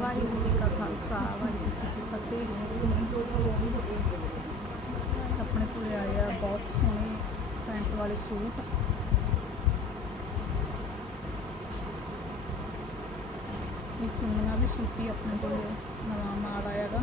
ਵਾਹਿਗੁਰੂ ਜੀ ਕਾ ਖਾਲਸਾ, ਵਾਹਿਗੁਰੂ ਜੀ ਕੀ ਫਤਿਹ। ਆਪਣੇ ਕੋਲੇ ਆਏ ਬਹੁਤ ਸੋਹਣੇ ਪੈਂਟ ਵਾਲੇ ਸੂਟ। ਇਹ ਚੁੰਨੀਆਂ ਵੀ ਸੂਤੀ ਆਪਣੇ ਕੋਲੇ, ਨਵਾਂ ਮਾਲ ਆਇਆਗਾ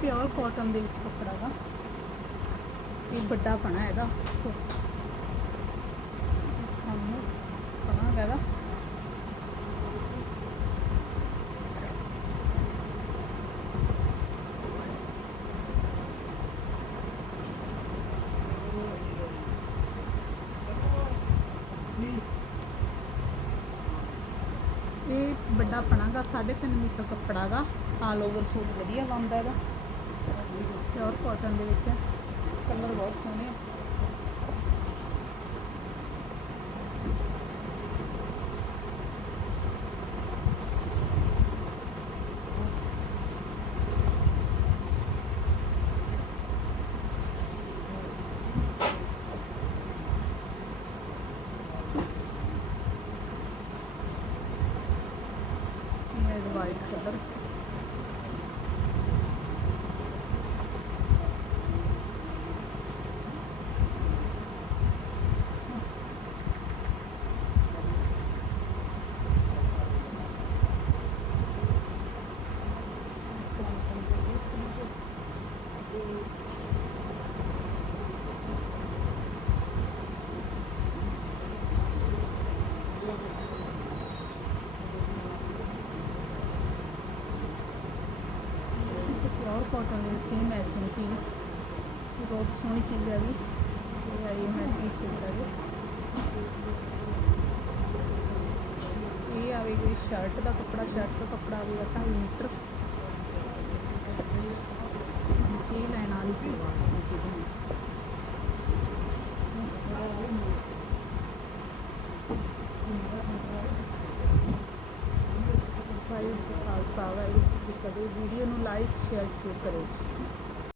ਪਿਓਰ ਕਾਟਨ ਦੇ ਵਿੱਚ ਕੱਪੜਾ ਵਾ। ਇਹ ਵੱਡਾ ਪਣਾ ਇਹਦਾ। ਸਾਹਮਣੇ ਪਣਾ ਹੈਗਾ ਇਹ ਵੱਡਾ ਪਣਾਗਾ 3.5 ਮੀਟਰ ਕੱਪੜਾ ਗਾ ਆਲ ਓਵਰ ਸੂਟ ਵਧੀਆ ਬਣਦਾ ਇਹਦਾ। ਪਿਓਰ ਕਾਟਨ ਦੇ ਵਿੱਚ। ਕਲਰ ਬਹੁਤ ਸੋਹਣੇ ਵਾਈਟ ਕਲਰ ਪਿਓਰ ਕਾਟਨ ਦੇ ਵਿੱਚ ਹੀ ਮੈਚਿੰਗ ਚੀਜ਼। ਬਹੁਤ ਸੋਹਣੀ ਚੀਜ਼ ਹੈਗੀ ਇਹ ਹੈ ਇਹ ਮੈਚਿੰਗ ਸੂਟ ਹੈਗੇ ਇਹ ਆਵੇਗੀ ਸ਼ਰਟ ਦਾ ਕੱਪੜਾ ਸ਼ਰਟ ਦਾ ਕੱਪੜਾ ਆਵੇਗਾ 2.5 ਮੀਟਰ। ਇਹ ਲੈਣ ਵਾਲੀ ਸਲਵਾਰ ਵਾਹਿਗੁਰੂ ਜੀ ਖਾਲਸਾ ਵਾਹਿਗੁਰੂ ਜੀ ਕੀ ਫਤਿਹ। ਵੀਡੀਓ ਨੂੰ ਲਾਈਕ ਸ਼ੇਅਰ ਜ਼ਰੂਰ ਕਰਿਓ ਜੀ।